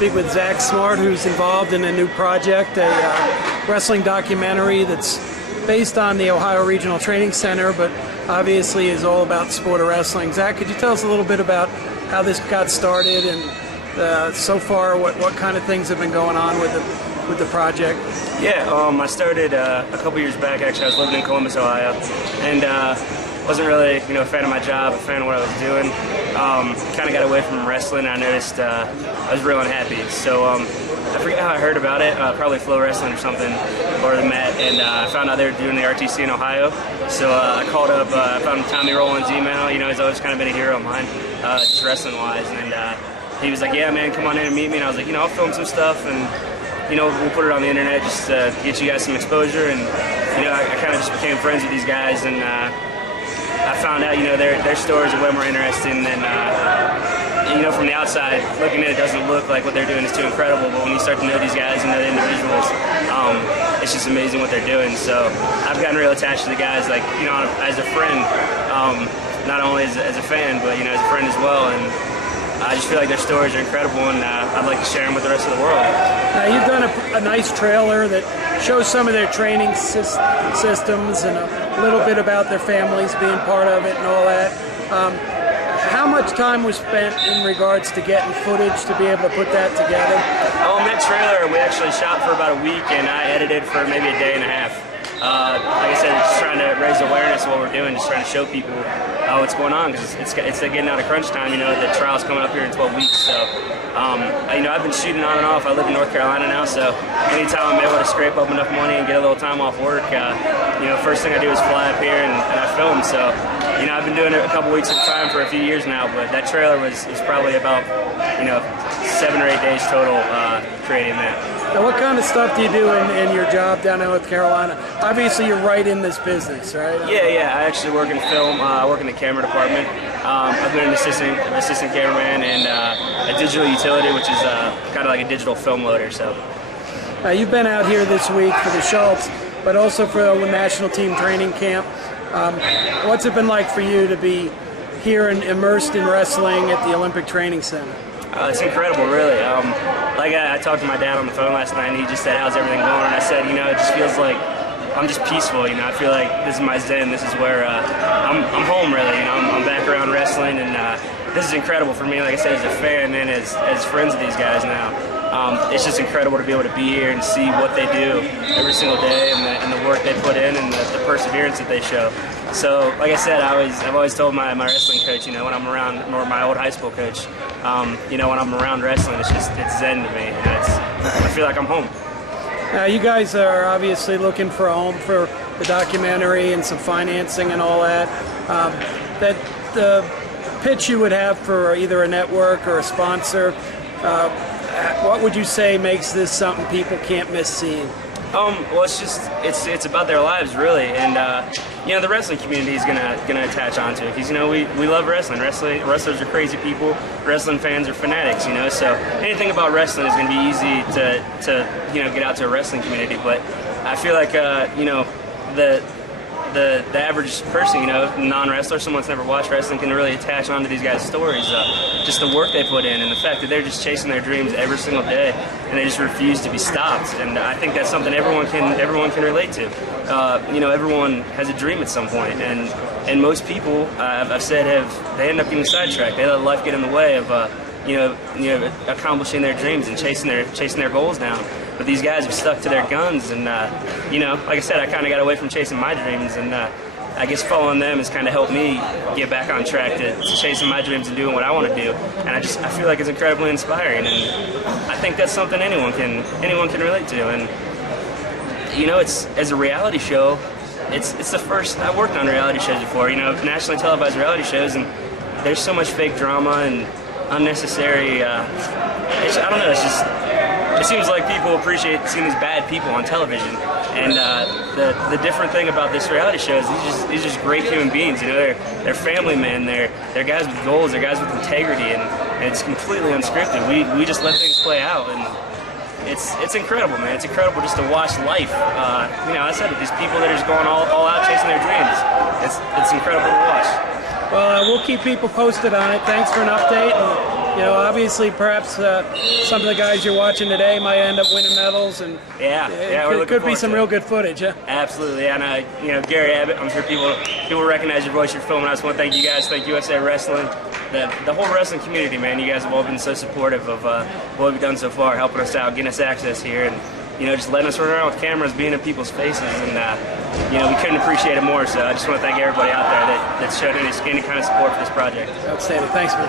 speak with Zach Smart, who's involved in a new project, a wrestling documentary that's based on the Ohio Regional Training Center, but obviously is all about the sport of wrestling. Zach, could you tell us a little bit about how this got started and so far what kind of things have been going on with the project? Yeah, I started a couple years back. Actually, I was living in Columbus, Ohio, and wasn't really, a fan of my job, a fan of what I was doing. Kind of got away from wrestling. I noticed I was real unhappy. So I forget how I heard about it. Probably Flow Wrestling or something, or the Met, and I found out they were doing the RTC in Ohio. So I called up. I found Tommy Rowland's email. He's always kind of been a hero of mine, just wrestling-wise, and he was like, "Yeah, man, come on in and meet me." And I was like, "I'll film some stuff and." We'll put it on the internet just to get you guys some exposure, and I kind of just became friends with these guys, and I found out their stories are way more interesting than from the outside looking at it. Doesn't look like what they're doing is too incredible, but when you start to know these guys and know the individuals, it's just amazing what they're doing. So I've gotten real attached to the guys, like as a friend, not only as a fan, but as a friend as well. And I just feel like their stories are incredible, and I'd like to share them with the rest of the world. Now, you've done a nice trailer that shows some of their training systems and a little bit about their families being part of it and all that. How much time was spent in regards to getting footage to be able to put that together? That trailer we actually shot for about a week, and I edited for maybe a day and a half. Like I said, just trying to raise awareness of what we're doing, just trying to show people what's going on, because it's getting out of crunch time. The trial's coming up here in 12 weeks, so I've been shooting on and off. I live in North Carolina now, so anytime I'm able to scrape up enough money and get a little time off work, first thing I do is fly up here and I film. So I've been doing it a couple weeks at a time for a few years now, but that trailer was probably about 7 or 8 days total creating that. Now, what kind of stuff do you do in your job down in North Carolina? Obviously, you're right in this business, right? Yeah. I actually work in film. I work in the camera department. I've been an assistant cameraman and a digital utility, which is kind of like a digital film loader. So. You've been out here this week for the Schultz, but also for the national team training camp. What's it been like for you to be here and immersed in wrestling at the Olympic Training Center? It's incredible, really. I talked to my dad on the phone last night, and he just said, "How's everything going?" And I said, it just feels like I'm just peaceful. I feel like this is my zen. This is where I'm home, really. I'm back around wrestling, and this is incredible for me. Like I said, as a fan and as friends of these guys now, it's just incredible to be able to be here and see what they do every single day, and the work they put in, and the perseverance that they show. So, like I said, I've always told my wrestling coach, when I'm around, or my old high school coach, when I'm around wrestling, it's zen to me. I feel like I'm home. Now, you guys are obviously looking for a home for the documentary and some financing and all that. That the pitch you would have for either a network or a sponsor, what would you say makes this something people can't miss seeing? Well, it's about their lives, really, and the wrestling community is gonna attach onto it, because we love wrestling. Wrestlers are crazy people. Wrestling fans are fanatics, so anything about wrestling is gonna be easy to get out to a wrestling community. But I feel like the average person, non-wrestler, someone that's never watched wrestling, can really attach onto these guys' stories. Just the work they put in, and the fact that they're just chasing their dreams every single day, and they just refuse to be stopped. And I think that's something everyone can relate to. Everyone has a dream at some point, and most people, I've said, they end up getting sidetracked. They let life get in the way of accomplishing their dreams and chasing their goals down. But these guys are stuck to their guns, and like I said, I kind of got away from chasing my dreams, and I guess following them has kind of helped me get back on track to chasing my dreams and doing what I want to do. And I feel like it's incredibly inspiring, and I think that's something anyone can relate to. And it's as a reality show, it's the first. I've worked on reality shows before, nationally televised reality shows, and there's so much fake drama and unnecessary. I don't know. It seems like people appreciate seeing these bad people on television, and the different thing about this reality show is these are just great human beings. They're family men. They're guys with goals. They're guys with integrity, and it's completely unscripted. We just let things play out, and it's incredible, man. It's incredible just to watch life. I said it, these people that are just going all out chasing their dreams. It's incredible to watch. Well, we'll keep people posted on it. Thanks for an update. obviously perhaps some of the guys you're watching today might end up winning medals, and Yeah, we're it looking could be forward some to real it. good footage. Yeah. Absolutely, and Gary Abbott, I'm sure people recognize your voice. You're filming us. I want to thank you guys. Thank USA Wrestling, the whole wrestling community, man. You guys have all been so supportive of what we've done so far, helping us out, getting us access here, and just letting us run around with cameras, being in people's faces, and we couldn't appreciate it more. So I just want to thank everybody out there that's showed any kind of support for this project. Outstanding. Thanks, man.